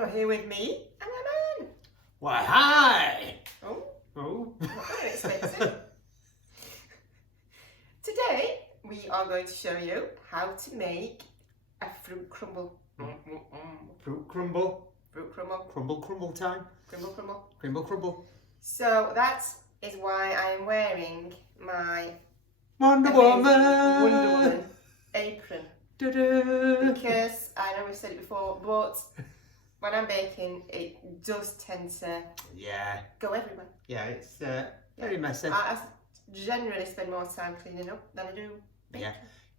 you're here with me and my man. Why, hi! Oh, not very expensive. Today, we are going to show you how to make a fruit crumble. Fruit crumble. Fruit crumble. Crumble time. Crumble. So that is why I'm wearing my Wonder Woman apron. Da-da. Because I know we've said it before, but when I'm baking, it does tend to go everywhere. Yeah, it's very messy. I generally spend more time cleaning up than I do baking.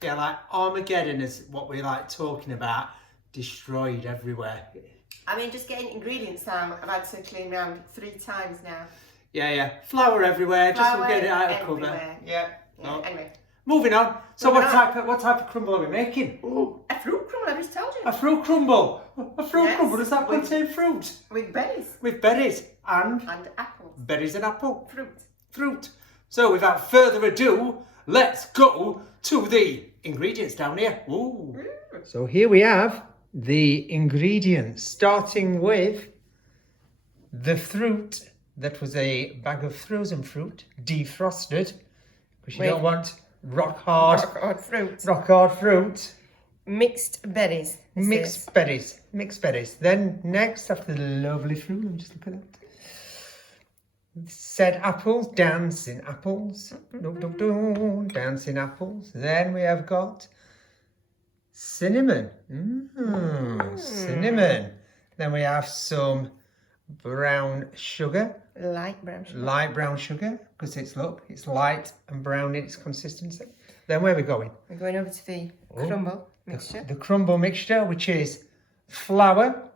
Yeah, like Armageddon is what we like talking about. Destroyed everywhere. I mean, just getting ingredients out, I've had to clean around 3 times now. Yeah. Flour everywhere, just to get it out of everywhere. cover. Yeah. Anyway. Moving on. So what type of crumble are we making? Ooh, a fruit crumble, I just told you. A fruit crumble. A fruit Yes, crumble, does that contain fruit? With berries. With berries and apples. Berries and apple. Fruit. So without further ado, let's go to the ingredients down here. Ooh. So here we have the ingredients, starting with the fruit. That was a bag of frozen fruit, defrosted, because you don't want rock hard fruit. Mixed berries. Mixed berries. Then next, after the lovely fruit, let me just look at that. Said apples, dancing apples. Dancing apples. Then we have got cinnamon. Cinnamon. Then we have some brown sugar. Light brown sugar. Because it's light and brown in its consistency. Then where are we going? We're going over to the crumble mixture. The crumble mixture, which is flour.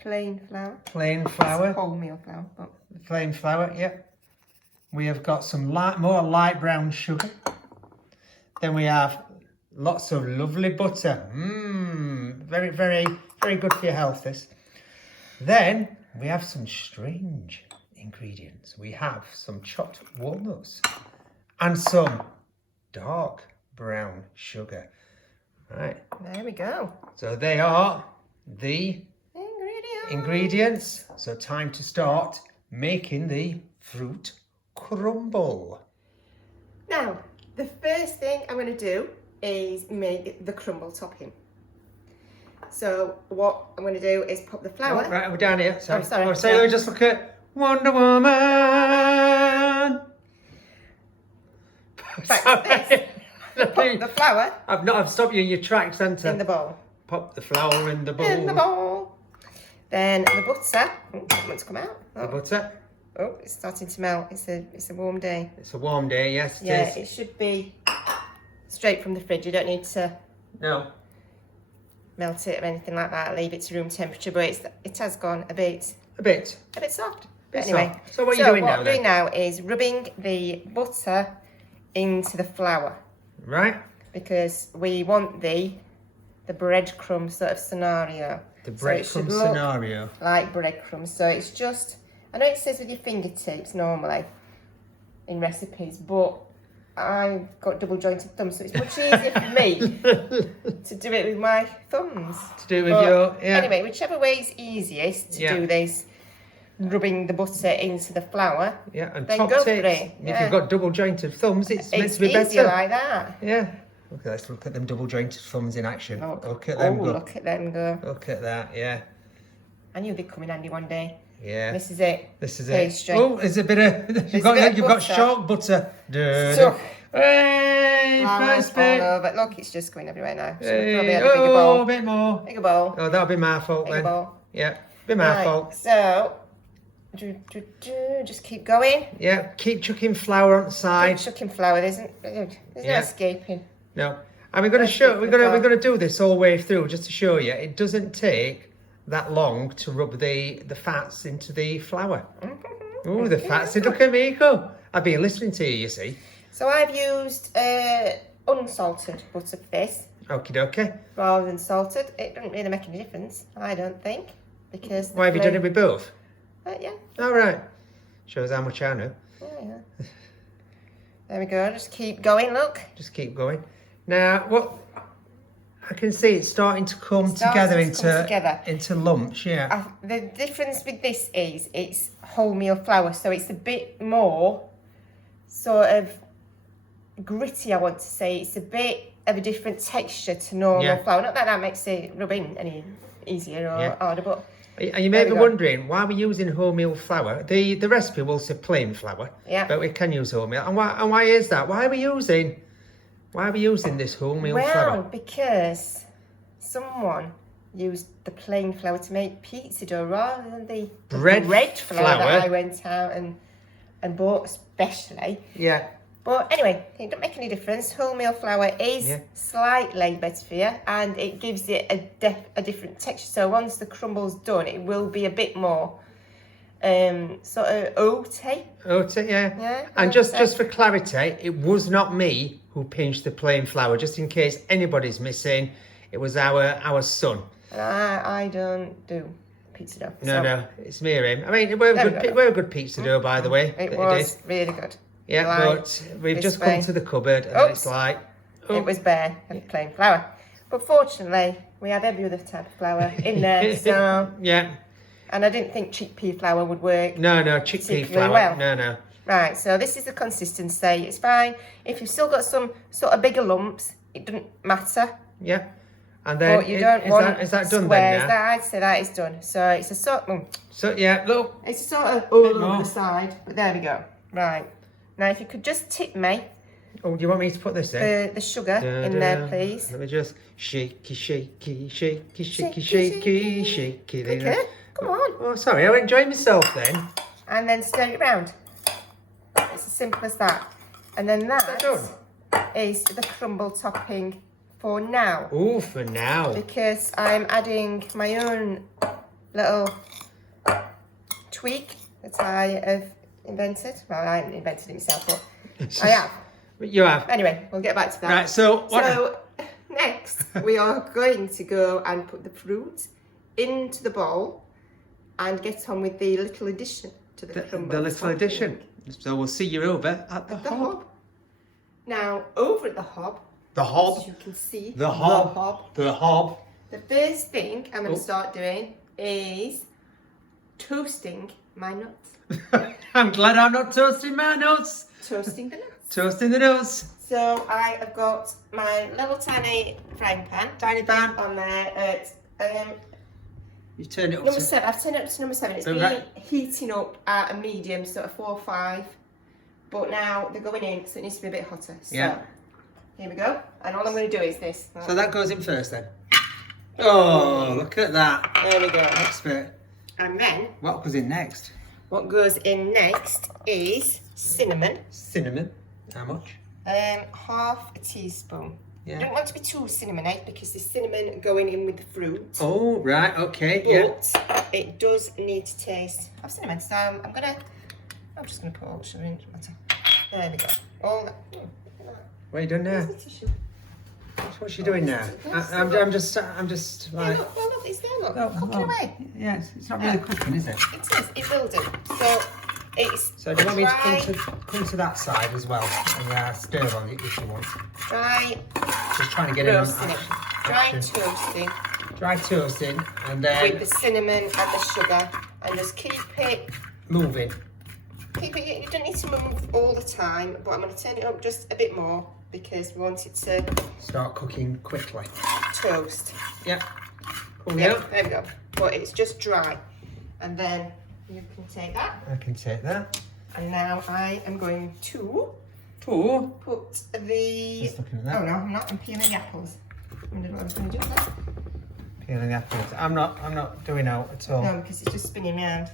Plain flour. It's wholemeal flour. Plain flour, yeah. We have got some more light brown sugar. Then we have lots of lovely butter. Very, very, very good for your health, this. Then we have some strange ingredients. We have some chopped walnuts and some dark brown sugar. Right. There we go. So they are the ingredients. So time to start making the fruit crumble. Now, the first thing I'm going to do is make the crumble topping. So what I'm going to do is pop the flour. Right, we're down here. Sorry. Sorry. So let me just look at Wonder Woman. Right, pop the flour. I've stopped you in your tracks, haven't I? In the bowl. Pop the flour in the bowl. Then the butter. Let's come out. The butter. Oh, it's starting to melt. It's a warm day. It's a warm day, yes. It should be straight from the fridge. You don't need to melt it or anything like that. Leave it to room temperature, but it has gone a bit soft. But anyway, so what are you doing now? What I'm doing now is rubbing the butter into the flour. Right. Because we want the breadcrumb sort of scenario. The breadcrumb scenario. Like breadcrumbs. So it's just, I know it says with your fingertips normally in recipes, but I've got double jointed thumbs, so it's much easier for me to do it with my thumbs. Anyway, whichever way is easiest to do this, rubbing the butter into the flour. Yeah, and then top go tips. for it. If you've got double jointed thumbs, it's meant to be easier better. like that. Yeah. Okay, let's look at them double jointed thumbs in action. Look at them go. Look at that, yeah. I knew they'd come in handy one day. Yeah. This is it. Pastry. Oh, there's a bit of you've got shark butter. So, hey, first bit. But look, it's just going everywhere now. So probably add a bigger bowl. A bit more. Bigger bowl. Oh, that'll be my fault bigger then. Bowl. Yeah, be my fault. So just keep going. Yeah, keep chucking flour on the side. Keep chucking flour. There's no escaping. No. And we're going to do this all the way through just to show you. It doesn't take that long to rub the fats into the flour. Oh, the fats. Look at me go. I've been listening to you see. So I've used unsalted butter for this. Okie dokie. Rather than salted. It doesn't really make any difference, I don't think. Because why have you done it with both? Yeah. All right. Shows how much I know. Yeah. There we go. Just keep going, look. Just keep going. Now, what I can see it's starting to come together into lumps, yeah. The difference with this is it's wholemeal flour, so it's a bit more sort of gritty, I want to say. It's a bit of a different texture to normal flour. Not that makes it rub in any easier or harder, but... And you may be wondering why we're using wholemeal flour. The recipe will say plain flour, but we can use wholemeal. And why is that? Why are we using this wholemeal flour? Well, because someone used the plain flour to make pizza dough rather than the red flour that I went out and bought especially. Yeah. But anyway, it don't make any difference. Wholemeal flour is slightly better for you, and it gives it a different texture. So once the crumble's done, it will be a bit more sort of oaty. Oaty, yeah. And just for clarity, it was not me who pinched the plain flour. Just in case anybody's missing, it was our son. And I don't do pizza dough. No, it's me or him. I mean, we're a good pizza dough, by the way. It was really good. Yeah, but we've just come to the cupboard and it's like... It was bare of plain flour. But fortunately, we had every other type of flour in there, so... Yeah. And I didn't think chickpea flour would work. No, chickpea flour. Well. No. Right, so this is the consistency. It's fine. If you've still got some sort of bigger lumps, it doesn't matter. Yeah. And then, but you don't want is that done squares. then now? I'd say that is done. So it's a sort of... So, yeah, look. It's a sort of over the side, but there we go. Right. Now, if you could just tip me. Oh, do you want me to put this in? The sugar in there, please. Let me just shaky. Okay, come on. Oh, sorry, I enjoyed myself then. And then stir it round. It's as simple as that. And then that is the crumble topping for now. Oh, for now. Because I'm adding my own little tweak that I have invented. Well, I haven't invented it myself, but I have. You have. Anyway, we'll get back to that. Right, so next we are going to go and put the fruit into the bowl and get on with the little addition to the crumble. The little addition. So we'll see you over at the hob. Now, over at the hob. The hob. As you can see. The hob. The first thing I'm going to start doing is toasting my nuts. I'm glad I'm not toasting my nuts. Toasting the nuts. Toasting the nuts. So I have got my little tiny frying pan. On there at you turn it up number 7. I've turned it up to number 7. It's been heating up at a medium, sort of 4 or 5. But now they're going in, so it needs to be a bit hotter. So here we go. And all I'm going to do is this. So that goes in first then. Oh, look at that. There we go. Expert. And then what goes in next? What goes in next is cinnamon. Cinnamon. How much? Half a teaspoon. Yeah. You don't want to be too cinnamony because there's cinnamon going in with the fruit. Oh, right, okay. But it does need to taste of cinnamon. So I'm just gonna put all the sugar in. There we go. All that. What are you doing now? What's she doing now? I'm just like. Yeah, look, it's there. Look, cooking away. Yes, it's not really cooking, is it? It is. It will do. So it's. So do you want me to come to that side as well and stir on it if you want? Just trying to get it on. Dry toasting, and then with the cinnamon and the sugar, and just keep it moving. Keep it. You don't need to move all the time, but I'm going to turn it up just a bit more because we want it to start cooking quickly. Toast. Yeah. Oh, yeah. There we go. But it's just dry, and then you can take that. I can take that. And now I am going to put the. Just looking at that. Oh no, I'm not. I'm peeling the apples. I wondered what I was going to do with that. Peeling the apples. I'm not doing out at all. No, because it's just spinning round.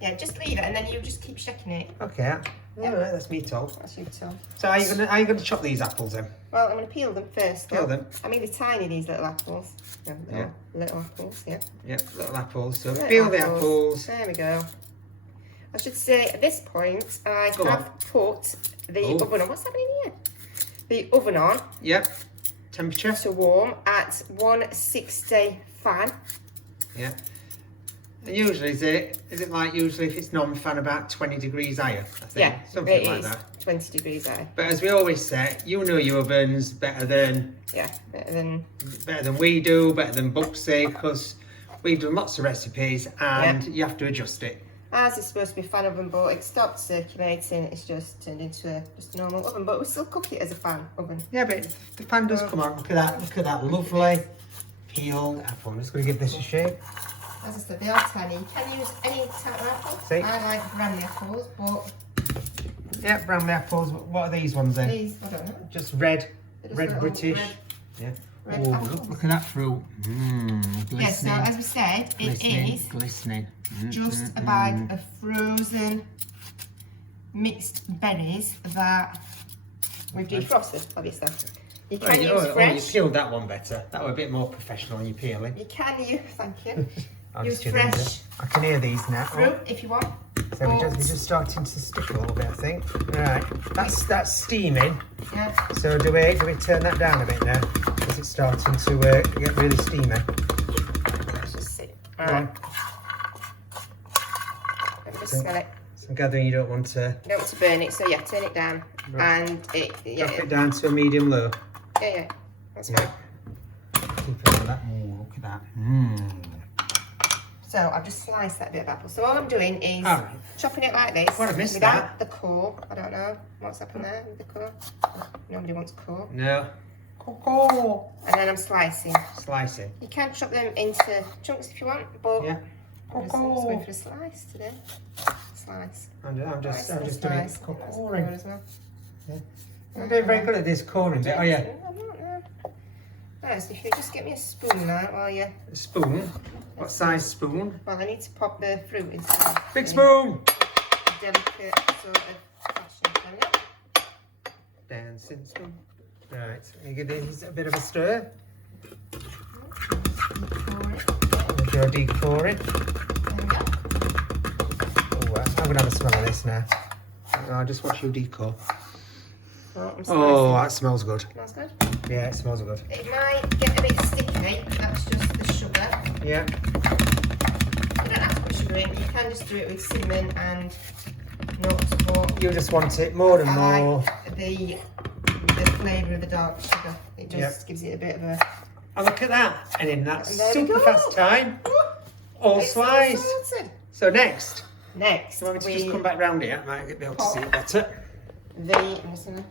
Yeah, just leave it, and then you just keep shaking it. Okay. All right, that's me told. That's you told. So are you gonna chop these apples then? Well, I'm going to peel them first. Peel them. I mean, they're tiny, these little apples. Little apples, yeah. Yep, little apples. So little peel the apples. There we go. I should say at this point, I have put the oven on. What's happening here? The oven on. Yep. Temperature? To warm at 160 fan. Yeah. And usually, is it like usually if it's non-fan about 20 degrees higher? I think. Yeah, something like that. 20 degrees there. But as we always say, you know your ovens better than we do, better than Buxy, because we've done lots of recipes and you have to adjust it. Ours is supposed to be a fan oven, but it stopped circulating. It's just turned into just a normal oven, but we still cook it as a fan oven. Yeah, but the fan does come out. Look at that. Look at that lovely peeled apple. I'm just going to give this a shake. As I said, they are tiny. You can use any type of apple. See? I like brandy apples, but... Yeah, brandy apples. What are these ones then? These, I don't know. Just red. Just Red British. Red Look at that fruit. Glistening. Yes, so as we said, it is glistening. just a bag of frozen mixed berries that we've defrosted, obviously. You can use fresh. You peeled that one better. That was a bit more professional when you peeling. You can use, thank you. I'll use just fresh I can hear these now. fruit if you want. So we're just starting to stick a little bit, I think. Right, that's steaming. Yeah. So do we turn that down a bit now? Because it's starting to get really steamy. Let's just see. All right. Let me just smell it. So I'm gathering you don't want to... You don't want to burn it, so yeah, turn it down. Right. And drop it down to a medium low. Yeah, that's fine. Keep it like that. Ooh, look at that. So I've just sliced that bit of apple. So all I'm doing is chopping it like this. Well, I missed without the core. I don't know what's happened there with the core. Nobody wants core. No. Core. And then I'm slicing. Slicing. You can chop them into chunks if you want, but I'm just going for a slice today. Slice. I'm just doing slice. coring. As well. Yeah. I'm doing very good at this coring bit. Oh yeah. I'm not now. Nice. If you just get me a spoon now while you... A spoon? What size spoon? Well, I need to pop the fruit inside. Big spoon! A delicate sort of fashion. There we go. Dancing spoon. Right, let me give these a bit of a stir. We'll go decoring. There we go. Oh, I'm going to have a smell of this now. I'll just watch you decor. Oh, that smells good. Smells good? Yeah, it smells good. It might get a bit sticky. That's just the sugar. Yeah. You don't have to put sugar in. You can just do it with cinnamon and nuts. But You just want it more and I more. like the flavour of the dark sugar. It just gives it a bit of a... Oh, look at that. And in that there we super go. fast time, all It's sliced. all sorted. So next, Next, you want me to just come back round here? I might be able to see it better. I'm just gonna...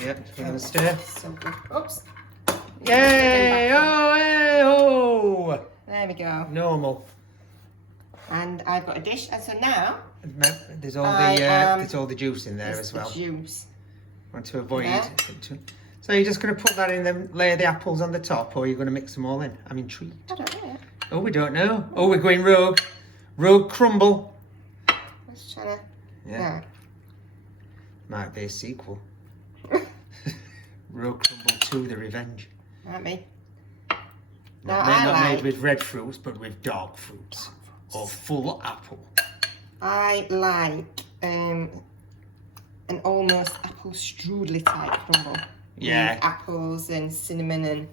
Yeah, just give it a stir. So good. Oops. Yay! Oh, hey, oh! There we go. Normal. And I've got a dish, and so now There's all the juice in there there's as well. the juice. Want to avoid. Yeah. So you're just going to put that in, then layer the apples on the top, or you're going to mix them all in? I'm intrigued. I don't know. Oh, we don't know. Oh, we're going rogue. Rogue Crumble. Let's try to... Yeah. Might be a sequel. Rogue Crumble 2, The Revenge. Might be. Not made with red fruits, but with dark fruits. Or full apple. I like an almost apple strudely type crumble. Yeah. With apples and cinnamon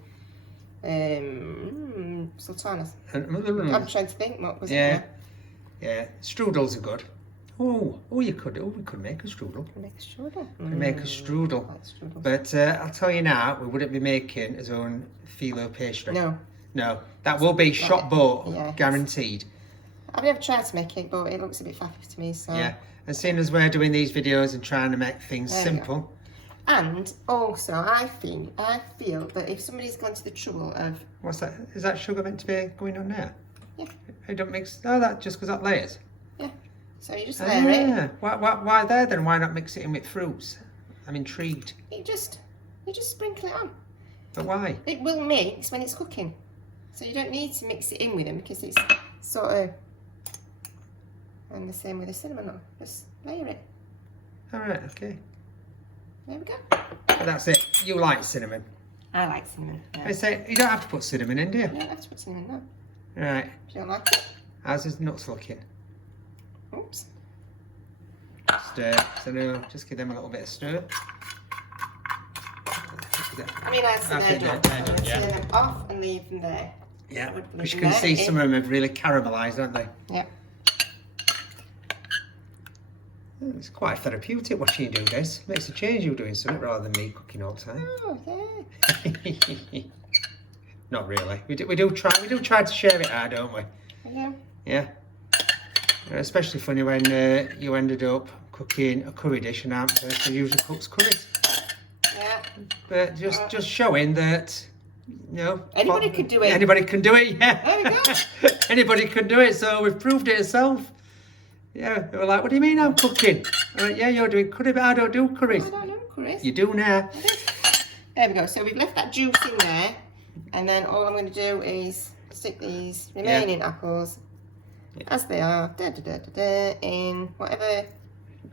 and sultanas. I'm trying to think what was it. Yeah. Strudels are good. We could make a strudel. Make a strudel. Make a strudel. I like strudels. But I'll tell you now, we wouldn't be making his own phyllo pastry. No, that will be shop bought, Yeah. guaranteed. I've never tried to make it, but it looks a bit faffy to me. So. Yeah, and seeing as we're doing these videos and trying to make things simple. And also, I feel that if somebody's gone to the trouble of... What's that? Is that sugar meant to be going on there? Yeah. You don't mix... Oh, that just because that layers? Yeah. So you just layer it. Why there then? Why not mix it in with fruits? I'm intrigued. You just sprinkle it on. But why? It will mix when it's cooking. So you don't need to mix it in with them because it's sort of... And the same with the cinnamon on. Just layer it. Alright, okay. There we go. But that's it. You like cinnamon. I like cinnamon. Yeah. I say, you don't have to put cinnamon in, do you? You don't have to put cinnamon, no. Right. If you don't like it. How's his nuts looking? Oops. Stir. So no, just give them a little bit of stir. I mean, I said Okay, they're they're done, turn them off and leave them there. Yeah, Leave because you them can there. see some of them have really caramelised, aren't they? Yeah. It's quite therapeutic watching you do this. Makes a change you doing something rather than me cooking all the time. Oh, yeah. Not really. We do try to share it out, don't we? Yeah. Yeah. Especially funny when you ended up cooking a curry dish and Aunt Kirsty usually cooks curries. Yeah. But just showing that, you know, Anybody could do it. Anybody can do it, yeah. There we go. Anybody can do it, so we've proved it ourselves. Yeah, they were like, what do you mean I'm cooking? I'm like, yeah, you're doing curry, but I don't do curries. I don't know curries. You do now. There we go. So we've left that juice in there, and then all I'm going to do is stick these remaining apples as they are, in whatever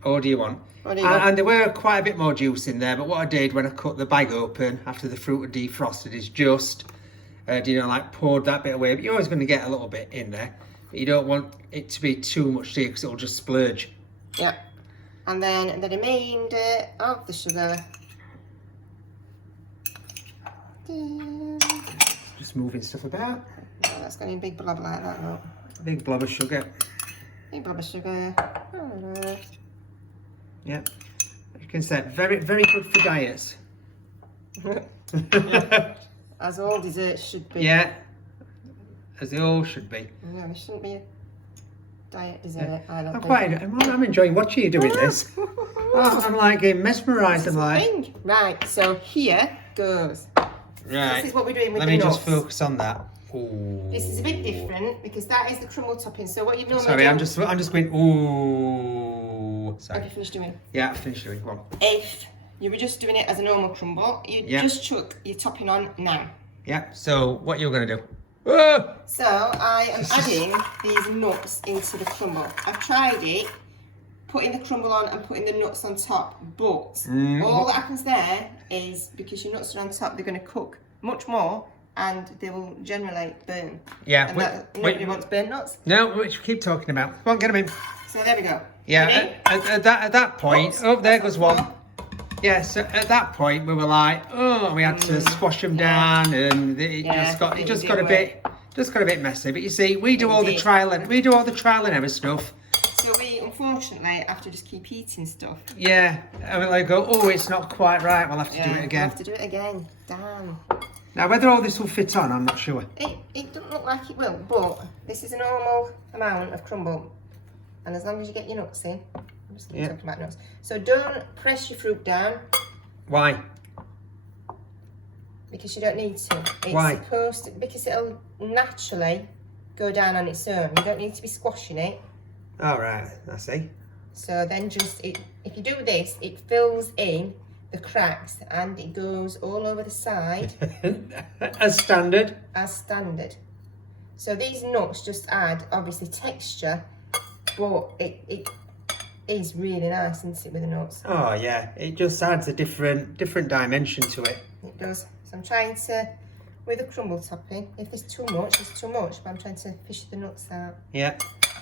Or do you want? And there were quite a bit more juice in there, but what I did when I cut the bag open after the fruit had defrosted is just, like poured that bit away. But you're always going to get a little bit in there. But you don't want it to be too much here because it'll just splurge. Yeah. And then the remainder of the sugar. Just moving stuff about. Oh, that's going to be a big blob like that, look. A big blob of sugar. Big blob of sugar. Yeah. You can say very, very good for diets. As all desserts should be. Yeah. As they all should be. No, there shouldn't be a diet dessert. I don't I'm enjoying watching you doing this. Oh, I'm like getting mesmerised. I'm like. Right, so here goes. Right. This is what we're doing with Let the me nuts. just focus on that. Ooh. This is a bit different because that is the crumble topping. So what you normally Sorry, do... I'm just going. Ooh. Sorry. Have you finished doing? Yeah, I finished doing. Go on. If you were just doing it as a normal crumble, you just chuck your topping on now. Yeah. So what you're gonna do? So I am adding these nuts into the crumble. I've tried it, putting the crumble on and putting the nuts on top, but all that happens there is because your nuts are on top, they're going to cook much more and they will generally burn. Yeah. And nobody wants burnt nuts. No, which we keep talking about. Come on, get them in. So there we go. Yeah. At that point, there goes one. Yeah, so at that point we were like, oh, we had to squash them down, and it just got a bit messy. But you see, we do all the trial and error stuff. So we unfortunately have to just keep eating stuff. Yeah, and we like go, oh, it's not quite right. We'll have to do it again. We'll have to do it again. Damn. Now, whether all this will fit on, I'm not sure. It doesn't look like it will, but this is a normal amount of crumble, and as long as you get your nuts in. I'm just going to talk about nuts. So don't press your fruit down. Why? Because you don't need to. It's Why? supposed to, because it'll naturally go down on its own. You don't need to be squashing it. All right, I see. So then if you do this, it fills in the cracks and it goes all over the side. As standard. As standard. So these nuts just add, obviously, texture, but it is really nice, isn't it, with the nuts? Oh yeah, it just adds a different dimension to it. It does. So I'm trying to, with the crumble topping, if there's too much, it's too much, but I'm trying to fish the nuts out. Yeah.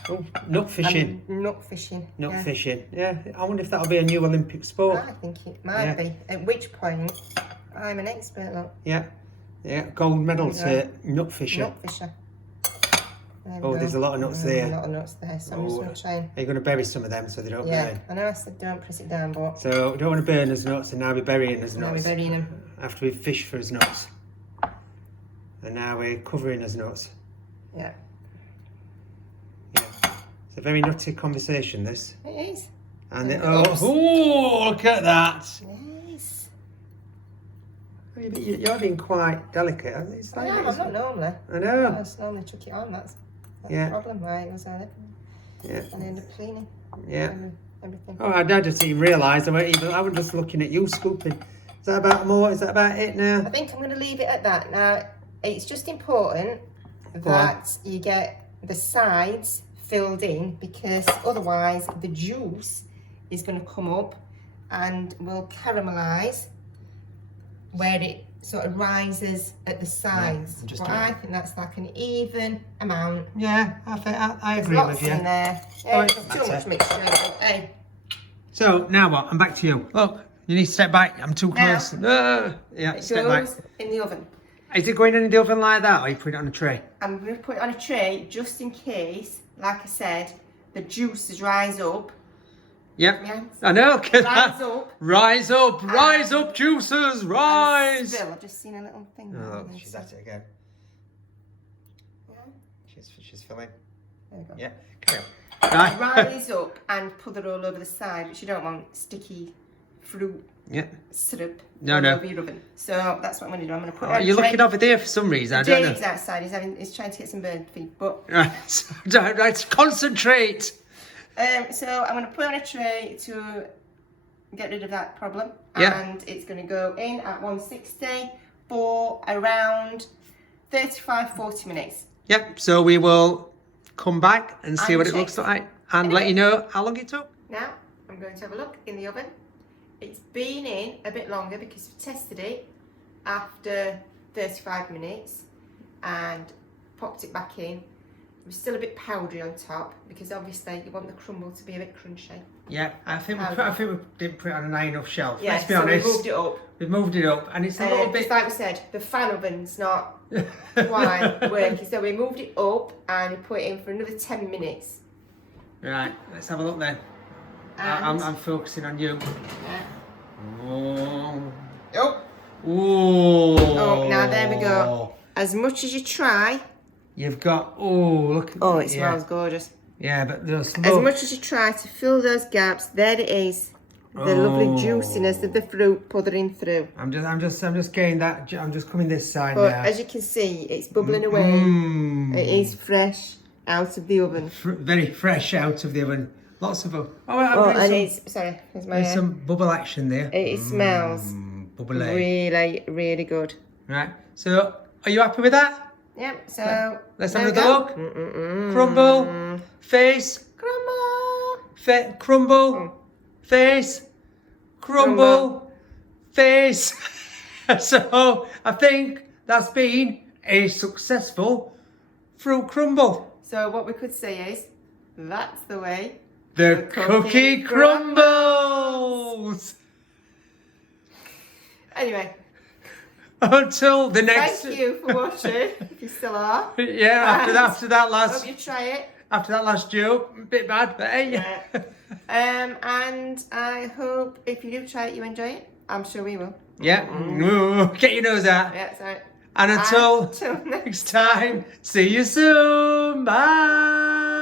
Oh, nut fishing. Nut fishing. Nut fishing. Yeah. I wonder if that'll be a new Olympic sport. I think it might be. At which point, I'm an expert, look. Yeah. Yeah. Gold medal to nut fisher. Nut fisher. There's a lot of nuts there. A lot of nuts there, so I'm just going to try and... Are you going to bury some of them so they don't burn? Yeah, I know I said don't press it down, but... So we don't want to burn his nuts, and now we're burying his nuts. Now we're burying them. After we've fished for his nuts. And now we're covering his nuts. Yeah. Yeah. It's a very nutty conversation, this. It is. And look at that. Yes. You're being quite delicate. It's like I'm not normally. I know. I just normally chuck it on, that's Yeah. the problem, right? Was that it? Yeah. And end up cleaning. Yeah. Everything. Oh, I didn't even realise. I was just looking at you scooping. Is that about more? Is that about it now? I think I'm going to leave it at that. Now, it's just important that you get the sides filled in, because otherwise the juice is going to come up and will caramelise where it sort of rises at the sides. Yeah, but I think that's like an even amount. Yeah, I agree There's with lots you. in there. Yeah, too much mixture. Hey. So now what? I'm back to you. Look, you need to step back. I'm too close. Yeah, It step back. goes in the oven. Is it going in the oven like that, or you put it on a tray? I'm going to put it on a tray just in case, like I said, the juices rise up Yep. My hands. I know. Rise up. Rise up, rise up, juicers, rise. Still, I've just seen a little thing. Oh, there, look, she's at it again. Yeah. She's filling. There we go. Yeah, carry on. Right. Rise up and put it all over the side, which you don't want sticky fruit Yeah. syrup No, all no. over your oven. So that's what I'm going to do. I'm going to put it Oh, on a you're tray. looking over there for some reason. I don't know. Dave's outside. He's trying to get some bird feed. But Right, so, right, concentrate. so I'm going to put it on a tray to get rid of that problem. Yeah. And it's going to go in at 160 for around 35-40 minutes. Yep, so we will come back and see And what it check. looks like and let you know how long it took. Now I'm going to have a look in the oven. It's been in a bit longer because we tested it after 35 minutes and popped it back in. It was still a bit powdery on top because obviously you want the crumble to be a bit crunchy. Yeah, I think we didn't put it on an high enough shelf. Yeah, Let's be so honest. we moved it up. We've moved it up and it's a little bit... Just like we said, the fan oven's not quite working, so we moved it up and we put it in for another 10 minutes. Right, let's have a look then. And I'm focusing on you. yeah. Oh. Oh, Oh. now there we go. As much as you try. You've got... Oh, look at Oh, that, it smells gorgeous. Yeah, but there's... As much as you try to fill those gaps, there it is. The lovely juiciness of the fruit puthering through. I'm just getting that. I'm just coming this side But now. as you can see, it's bubbling away. It is fresh out of the oven. Very fresh out of the oven. Lots of them. And it's sorry, there's my there's hair. some bubble action there. It smells Bubbly. really, really good. Right. So, are you happy with that? Yep. So Let's there have we another go. look. Crumble. Face. Crumble. Crumble. Face. Crumble. Face. So, I think that's been a successful fruit crumble. So what we could say is, that's the way The cookie crumbles. Anyway, Until the next. thank you for watching. If you still are. Yeah, after that last. Hope you try it. After that last joke, a bit bad, but hey. Yeah. And I hope if you do try it, you enjoy it. I'm sure we will. Yeah. Ooh, get your nose out. Yeah, sorry. And until Until next next time, see you soon. Bye.